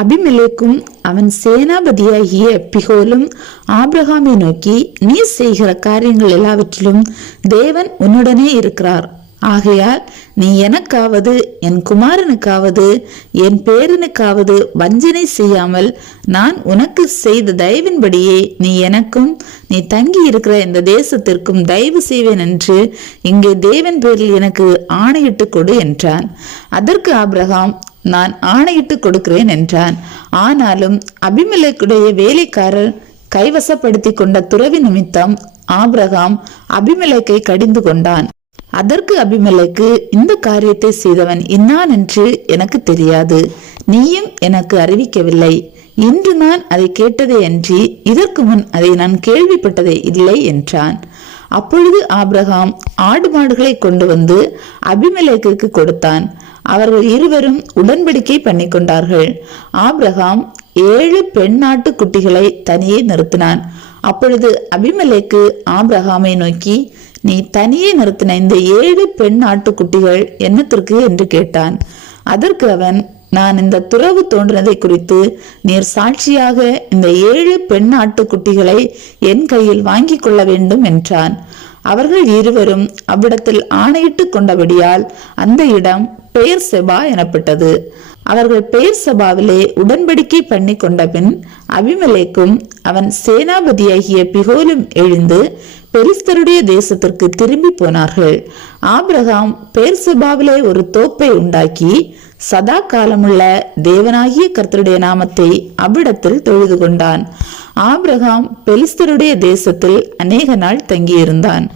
அபிமெலேக்கும் அவன் சேனாபதியாகிய பிகோலும் ஆப்ரஹாமை நோக்கி நீ செய்கிற காரியங்கள் எல்லாவற்றிலும் தேவன் உன்னுடனே இருக்கிறார். ஆகையால் நீ எனக்காவது என் குமாரனுக்காவது என் பேரனுக்காவது வஞ்சனை செய்யாமல் நான் உனக்கு செய்த தயவின்படியே நீ எனக்கும் நீ தங்கி இருக்கிற இந்த தேசத்திற்கும் தயவு செய்வேன் என்று இங்கே தேவன் பேரில் எனக்கு ஆணையிட்டு கொடு என்றான். அதற்கு ஆப்ரஹாம் நான் ஆணையிட்டு கொடுக்கிறேன் என்றான். ஆனாலும் அபிமலைக்குடைய வேலைக்காரர் கைவசப்படுத்தி கொண்ட துறவி நிமித்தம் ஆபிரகாம் அபிமலைக்கை கடிந்து கொண்டான். அதற்கு அபிமலைக்கு இந்த காரியத்தை செய்தவன் இன்னான் என்று எனக்கு தெரியாது. நீயும் எனக்கு அறிவிக்கவில்லை. இன்று நான் அதை கேட்டதே அன்றி இதற்கு முன் அதை நான் கேள்விப்பட்டதே இல்லை என்றான். அப்பொழுது ஆபிரகாம் ஆடு மாடுகளை கொண்டு வந்து அபிமலைக்கு கொடுத்தான். அவர்கள் இருவரும் உடன்படிக்கை பண்ணி கொண்டார்கள் ஆபிரகாம் ஏழு பெண் நாட்டு குட்டிகளை தனியே நிறுத்தினான். அப்பொழுது அபிமலைக்கு ஆப்ரஹாமை நோக்கி நீ தனியே நிறுத்தின இந்த ஏழு பெண் ஆட்டுக்குட்டிகள் என்னத்திற்கு? என்று கேட்டான். அதற்கு அவன் நான் இந்த துறவு தோன்றினதை குறித்து நீர் சாட்சியாக இந்த ஏழு பெண் ஆட்டுக்குட்டிகளை என் கையில் வாங்கிக் கொள்ள வேண்டும் என்றான். அவர்கள் இருவரும் அவ்விடத்தில் ஆணையிட்டு கொண்டபடியால் அந்த இடம் பெயர் செபா எனப்பட்டது. அவர்கள் பெயர் சபாவிலே உடன்படிக்கை பண்ணி கொண்ட பின் அபிமலேக்கும் அவன் சேனாபதியாகிய பிகோலும் எழுந்து பெரிஸ்தருடைய தேசத்திற்கு திரும்பி போனார்கள். ஆபிரகாம் பெயர் சபாவிலே ஒரு தோப்பை உண்டாக்கி சதா காலமுள்ள தேவனாகிய கர்த்தருடைய நாமத்தை அவ்விடத்தில் தொழுது கொண்டான். ஆப்ரஹாம் பெலிஸ்தருடைய தேசத்தில் அநேக நாள் தங்கியிருந்தான்.